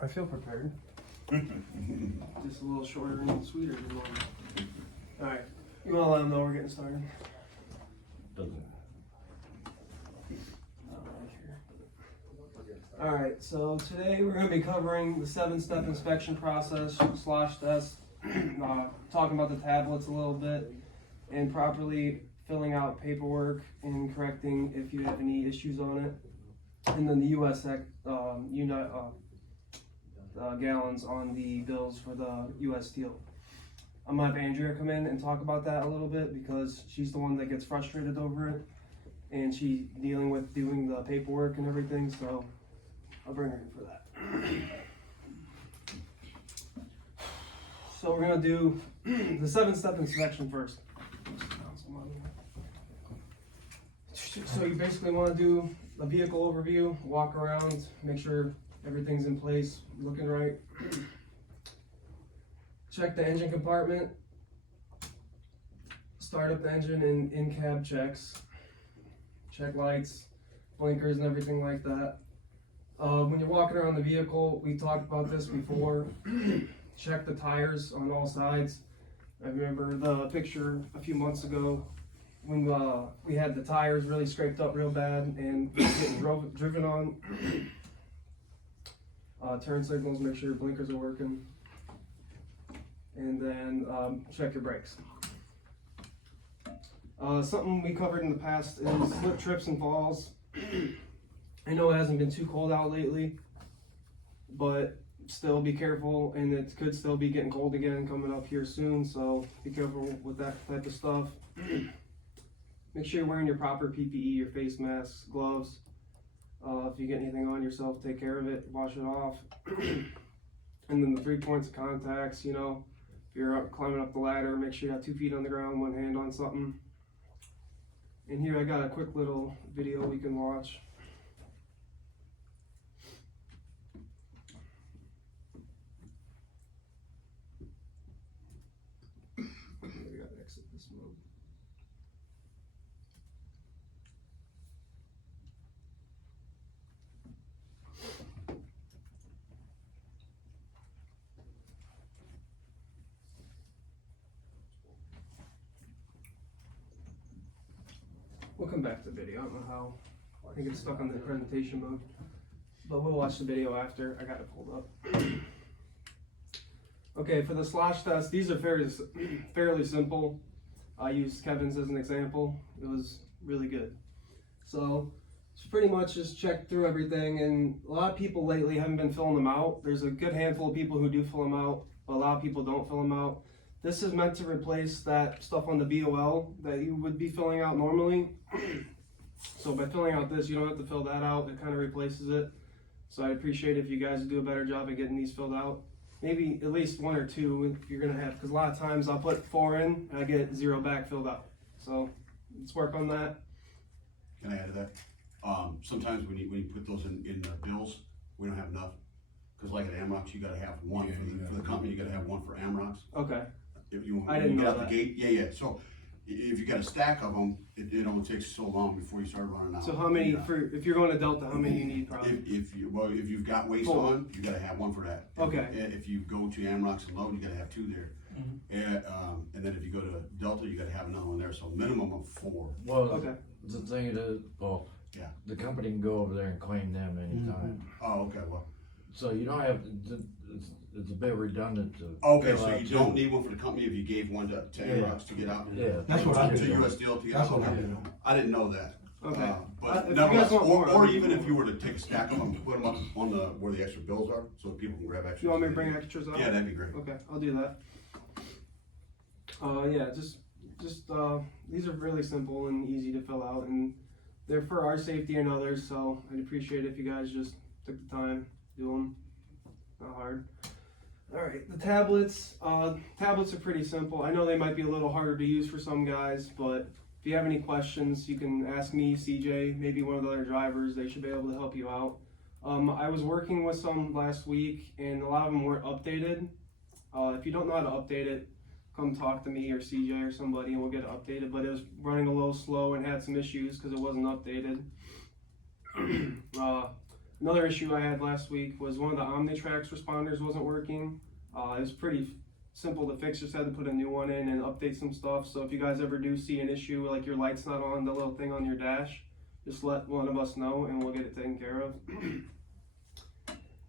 I feel prepared. Just a little shorter and sweeter than normal. Alright, you want to let them know we're getting started? Alright, so today we're going to be covering the 7-step inspection process, slosh test, talking about the tablets a little bit, and properly filling out paperwork and correcting if you have any issues on it. And then the US gallons on the bills for the US Steel. I'm gonna have Andrea come in and talk about that a little bit because she's the one that gets frustrated over it, and she's dealing with doing the paperwork and everything. So I'll bring her in for that. So we're gonna do the 7-step inspection first. So you basically want to do a vehicle overview, walk around, make sure everything's in place, looking right. Check the engine compartment, start up the engine and in-cab checks, check lights, blinkers and everything like that. When you're walking around the vehicle, we talked about this before, check the tires on all sides. I remember the picture a few months ago when we had the tires really scraped up real bad and getting driven on. Turn signals, make sure your blinkers are working. And then check your brakes. Something we covered in the past is slip, trips, and falls. I know it hasn't been too cold out lately, but still be careful, and it could still be getting cold again coming up here soon, so be careful with that type of stuff. Make sure you're wearing your proper PPE, your face masks, gloves. If you get anything on yourself, take care of it, wash it off. And then the 3 points of contacts, you know, if you're climbing up the ladder, make sure you have 2 feet on the ground, 1 hand on something. And here I got a quick little video we can watch. We gotta exit this mode. We'll come back to the video. I don't know how. I think it's stuck on the presentation mode. But we'll watch the video after. I got it pulled up. Okay, for the slosh test, these are fairly simple. I used Kevin's as an example. It was really good. So it's pretty much just check through everything, and a lot of people lately haven't been filling them out. There's a good handful of people who do fill them out, but a lot of people don't fill them out. This is meant to replace that stuff on the BOL that you would be filling out normally. So by filling out this, you don't have to fill that out. It kind of replaces it. So I'd appreciate if you guys do a better job of getting these filled out. Maybe at least 1 or 2 if you're gonna have, because a lot of times I'll put 4 in and I get 0 back filled out. So let's work on that. Can I add to that? Sometimes when you put those in bills, we don't have enough. Because like at Amrox, you gotta have 1 for the company. You gotta have 1 for Amrox. Okay. If you I didn't get know out that. the gate, yeah. So if you got a stack of them, it only takes so long before you start running out. So how many if you're going to Delta? How many you need probably? If you've got waste 4. on, you gotta have 1 for that. Okay. If you go to Amrox and load, you gotta have 2 there. And then if you go to Delta, you gotta have another one there. So minimum of 4. Well, Okay. the thing is, well, Yeah. the company can go over there and claim them anytime. Oh, okay. Well. So you don't have, it's a bit redundant to. Okay, fill so out you 2. don't need 1 for the company if you gave 1 to Amrox to get out. Yeah. That's what I To did. US Steel to get That's out. what I Okay. did. I didn't know that. Okay. But If you nevertheless, guys want more, or I'll even do if you were to take a stack of them, put them up on where the extra bills are, so people can grab extras. You want me to bring extras out? Yeah, that'd be great. Okay, I'll do that. Yeah, just these are really simple and easy to fill out, and they're for our safety and others. So I'd appreciate it if you guys just took the time, do them. Not hard. All right, the tablets. Tablets are pretty simple. I know they might be a little harder to use for some guys, but if you have any questions, you can ask me, CJ, maybe one of the other drivers. They should be able to help you out. I was working with some last week, and a lot of them weren't updated. If you don't know how to update it, come talk to me or CJ or somebody, and we'll get it updated. But it was running a little slow and had some issues because it wasn't updated. Another issue I had last week was one of the Omnitrax responders wasn't working. It was pretty simple to fix, just had to put a new one in and update some stuff. So if you guys ever do see an issue, like your light's not on, the little thing on your dash, just let one of us know and we'll get it taken care of.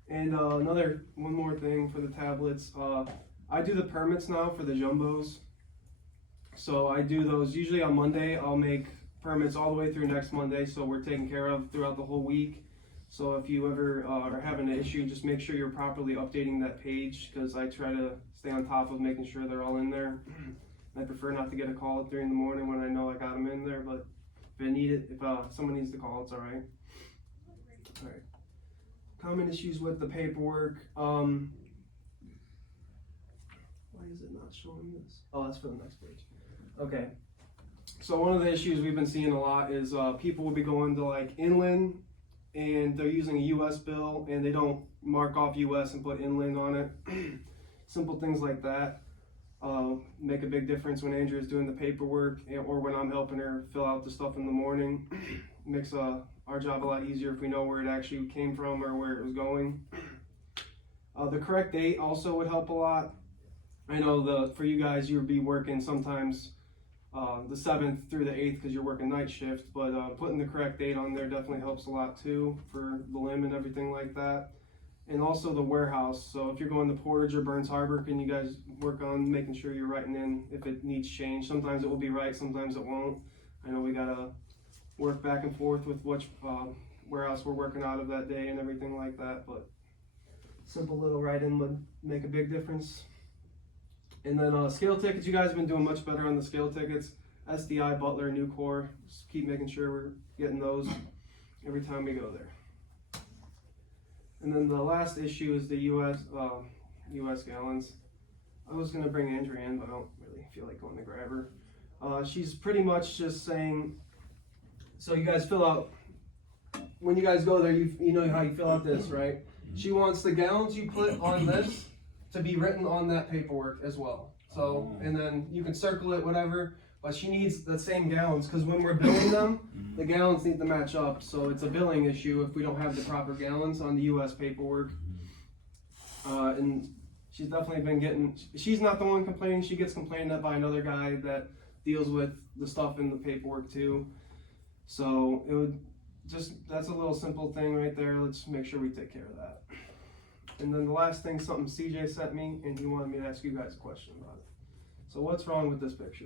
And one more thing for the tablets. I do the permits now for the jumbos. So I do those usually on Monday. I'll make permits all the way through next Monday, so we're taken care of throughout the whole week. So if you ever are having an issue, just make sure you're properly updating that page, because I try to stay on top of making sure they're all in there. I prefer not to get a call at 3 in the morning when I know I got them in there, but if someone needs to call, it's all right. All right. Common issues with the paperwork. Why is it not showing this? Oh, that's for the next page. Okay. So one of the issues we've been seeing a lot is people will be going to like inland and they're using a US bill and they don't mark off US and put inland on it. Simple things like that make a big difference when Andrea is doing the paperwork or when I'm helping her fill out the stuff in the morning. Makes our job a lot easier if we know where it actually came from or where it was going. The correct date also would help a lot. I know for you guys, you'll be working sometimes the 7th through the 8th because you're working night shift, but putting the correct date on there definitely helps a lot too for the limb and everything like that. And also the warehouse. So if you're going to Portage or Burns Harbor, can you guys work on making sure you're writing in if it needs change? Sometimes it will be right, sometimes it won't. I know we gotta work back and forth with which warehouse we're working out of that day and everything like that, but simple little write-in would make a big difference. And then scale tickets, you guys have been doing much better on the scale tickets. SDI, Butler, Nucor, just keep making sure we're getting those every time we go there. And then the last issue is the US gallons. I was gonna bring Andrea in, but I don't really feel like going to grab her. She's pretty much just saying, so you guys fill out, when you guys go there, you know how you fill out this, right? She wants the gallons you put on this to be written on that paperwork as well. So, and then you can circle it, whatever, but she needs the same gallons, because when we're billing them, the gallons need to match up. So it's a billing issue if we don't have the proper gallons on the US paperwork. And she's definitely been she's not the one complaining, she gets complained at by another guy that deals with the stuff in the paperwork too. So it would that's a little simple thing right there. Let's make sure we take care of that. And then the last thing, something CJ sent me, and he wanted me to ask you guys a question about it. So what's wrong with this picture?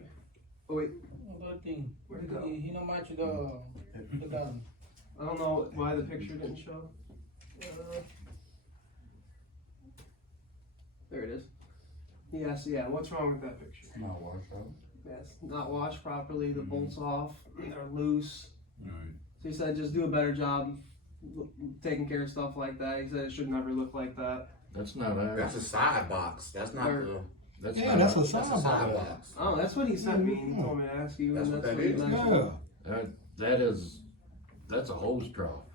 Oh wait. Nothing. Where'd it go? He not match the gun. I don't know why the picture didn't show. There it is. Yes, yeah. What's wrong with that picture? Not washed out. Yes, not washed properly. The bolts off. They're loose. Right. So he said just do a better job taking care of stuff like that. He said it should never look like that. That's not That's a side box. That's not Or- the. That's Yeah, not that's a That's a side side box. box. Oh, that's what he sent me. He told me to ask you. That's and what that's that he is. mentioned. Yeah. that's a hose trough.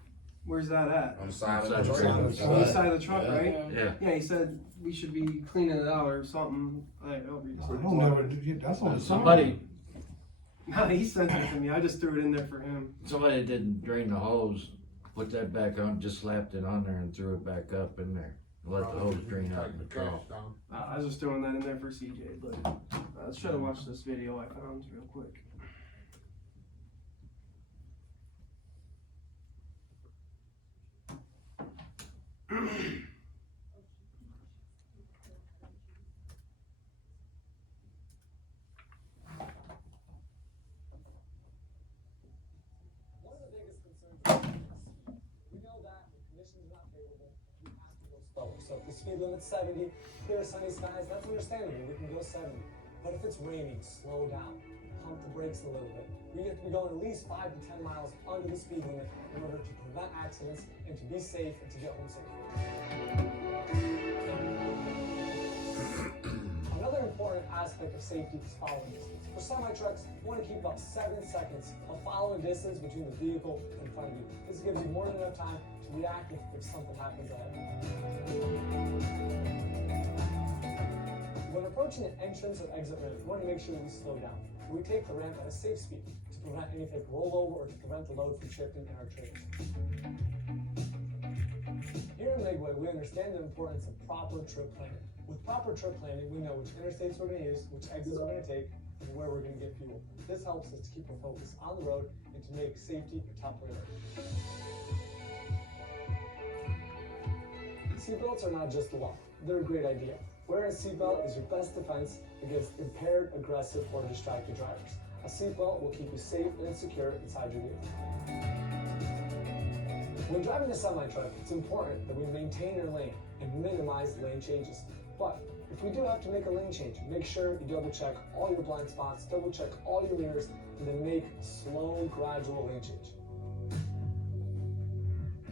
Where's that at? On the side of Side the of truck. the On the side of the truck, Yeah. right? Yeah. Yeah, he said we should be cleaning it out or something. I'll read I this. don't never do that's on the Somebody No, he sent it to me. I just threw it in there for him. didn't drain the hose, put that back on, just slapped it on there and threw it back up in there. Let the hose drain out in the trough. I was just throwing that in there for CJ, but let's try to watch this video I found real quick. One of the biggest concerns we know that the conditions are not favorable, we have to go slower. So if the speed limit's 70, clear sunny skies, that's understandable, we can go 70. But if it's raining, slow down, pump the brakes a little bit. We have to be going at least 5 to 10 miles under the speed limit in order to prevent accidents and to be safe and to get home safe. Another important aspect of safety is following distance. For semi-trucks, you want to keep about 7 seconds of following distance between the vehicle in front of you. This gives you more than enough time to react if something happens ahead. When approaching an entrance or exit ramp, we want to make sure we slow down. We take the ramp at a safe speed to prevent anything rollover or to prevent the load from shifting in our trailers. Here in Midway, we understand the importance of proper trip planning. With proper trip planning, we know which interstates we're going to use, which exits we're going to take, and where we're going to get fuel. This helps us to keep our focus on the road and to make safety a top priority. Seatbelts are not just a law, they're a great idea. Wearing a seatbelt is your best defense against impaired, aggressive, or distracted drivers. A seatbelt will keep you safe and secure inside your vehicle. When driving a semi-truck, it's important that we maintain your lane and minimize lane changes. But if we do have to make a lane change, make sure you double check all your blind spots, double check all your mirrors, and then make a slow, gradual lane change.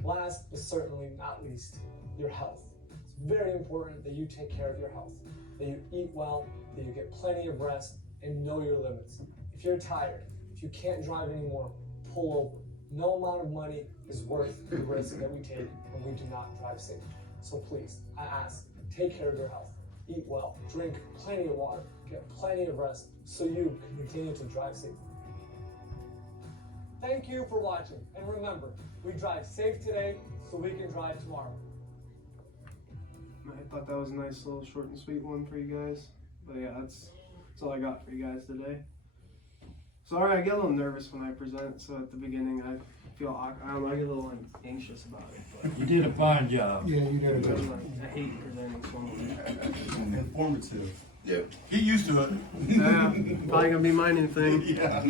Last, but certainly not least, your health. It's very important that you take care of your health, that you eat well, that you get plenty of rest, and know your limits. If you're tired, if you can't drive anymore, pull over. No amount of money is worth the risk that we take when we do not drive safe. So please, I ask, take care of your health. Eat well, drink plenty of water, get plenty of rest, so you can continue to drive safely. Thank you for watching, and remember, we drive safe today so we can drive tomorrow. I thought that was a nice little short and sweet one for you guys. But yeah, that's all I got for you guys today. Sorry, I get a little nervous when I present, so at the beginning I feel awkward. I get a little anxious about it. But You did a fine job. Yeah, you did a good job. I hate presenting so much. Informative. Yeah. Get used to it. Yeah, probably gonna be my new thing. Yeah.